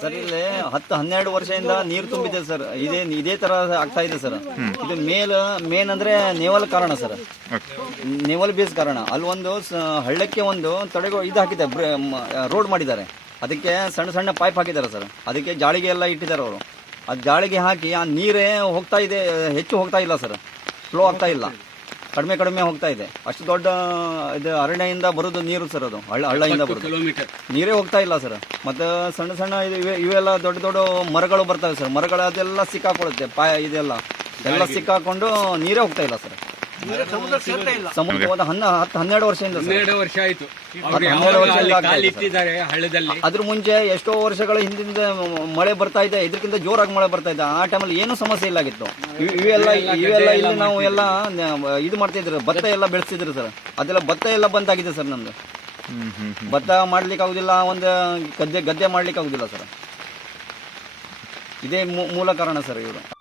Sir ಇಲ್ಲಿ ಹತ್ತು ಹನ್ನೆರಡು ವರ್ಷದಿಂದ ನೀರು ತುಂಬಿದೆ ಸರ್. ಇದೇ ಇದೇ ತರ ಆಗ್ತಾ ಇದೆ ಸರ್. ಇದು ಮೇಲ್ ಮೇನ್ ಅಂದ್ರೆ ನೇವಲ್ ಕಾರಣ ಸರ್. ನೇವಲ್ ಬೇಸ್ ಕಾರಣ. ಅಲ್ಲಿ ಒಂದು ಸ- ಹಳ್ಳಕ್ಕೆ ಒಂದು ತಡೆಗೋ ಇದು ಹಾಕಿದೆ ರೋಡ್ ಮಾಡಿದ್ದಾರೆ. ಅದಕ್ಕೆ ಸಣ್ಣ ಸಣ್ಣ ಪೈಪ್ ಹಾಕಿದ್ದಾರೆ ಸರ್. ಅದಕ್ಕೆ ಜಾಳಿಗೆ ಎಲ್ಲ ಇಟ್ಟಿದ್ದಾರೆ ಅವರು. ಆ ಜಾಳಿಗೆ ಹಾಕಿ ಆ ನೀರೇ ಹೋಗ್ತಾ ಇದೆ ಹೆಚ್ಚು ಹೋಗ್ತಾ ಇಲ್ಲ ಸರ್. ಫ್ಲೋ ಆಗ್ತಾ ಇಲ್ಲ. ಕಡಿಮೆ ಕಡಿಮೆ ಹೋಗ್ತಾ ಇದೆ. ಅಷ್ಟು ದೊಡ್ಡ ಇದು ಅರಣ್ಯದಿಂದ ಬರೋದು ನೀರು ಸರ್ ಅದು. ಹಳ್ಳ ಹಳ್ಳದಿಂದ ಬರೋದು. ನೀರೇ ಹೋಗ್ತಾ ಇಲ್ಲ ಸರ್. ಮತ್ತೆ ಸಣ್ಣ ಸಣ್ಣ ಇದು ಇವೆ- ಇವೆಲ್ಲ ದೊಡ್ಡ ದೊಡ್ಡ ಮರಗಳು ಬರ್ತವೆ ಸರ್. ಮರಗಳು ಅದೆಲ್ಲ ಸಿಕ್ಕಾಕೊಳ್ಳುತ್ತೆ ಪಾಯ ಇದೆಲ್ಲ. ಎಲ್ಲ ಸಿಕ್ಕಾಕೊಂಡು ನೀರೇ ಹೋಗ್ತಾ ಇಲ್ಲ ಸರ್. ಸಮುದ್ರ ಹನ್ನ ಹತ್ತು ಹನ್ನೆರಡು ವರ್ಷದಿಂದ ಸರ್. ಹನ್ನೆರಡು ವರ್ಷ ಆಯ್ತು. ಅವ್ರು ಹನ್ನೆರಡು ಯಾವಾಗ ವರ್ಷ ಅಲ್ಲಿ ಆಗ್ತಾ ಕಾಲು ಇದೆ ಸರ್. ಇಟ್ಟಿದ್ದಾರೆ ಹಳ್ಳದಲ್ಲಿ. ಅದ್ರ ಮುಂಚೆ ಎಷ್ಟೋ ವರ್ಷಗಳ ಹಿಂದಿಂದ ಮಳೆ ಬರ್ತಾ ಇದೆ ಇದಕ್ಕಿಂತ ಜೋರಾಗಿ ಮಳೆ ಬರ್ತಾ ಇದೆ. ಆ ಟೈಮಲ್ಲಿ ಏನೂ ಸಮಸ್ಯೆ ಇಲ್ಲ ಆಗಿತ್ತು. ಇವ್- ಇವೆಲ್ಲ ಇವೆಲ್ಲ ಇಲ್ಲಿ ನಾವು ಎಲ್ಲ ನ- ಇದು ಮಾಡ್ತಿದ್ರು ಭತ್ತ ಎಲ್ಲ ಬೆಳೆಸ್ತಿದ್ರು ಸರ್. ಅದೆಲ್ಲ ಭತ್ತ ಎಲ್ಲ ಬಂದಾಗಿದೆ ಸರ್ ನಮ್ದು. ಭತ್ತ ಮಾಡ್ಲಿಕ್ಕೆ ಆಗುದಿಲ್ಲ ಒಂದು ಗದ್ದೆ ಗದ್ದೆ ಮಾಡ್ಲಿಕ್ಕೆ ಆಗುದಿಲ್ಲ ಸರ್. ಇದೇ ಮೂ- ಮೂಲ ಕಾರಣ ಸರ್ ಇವರು.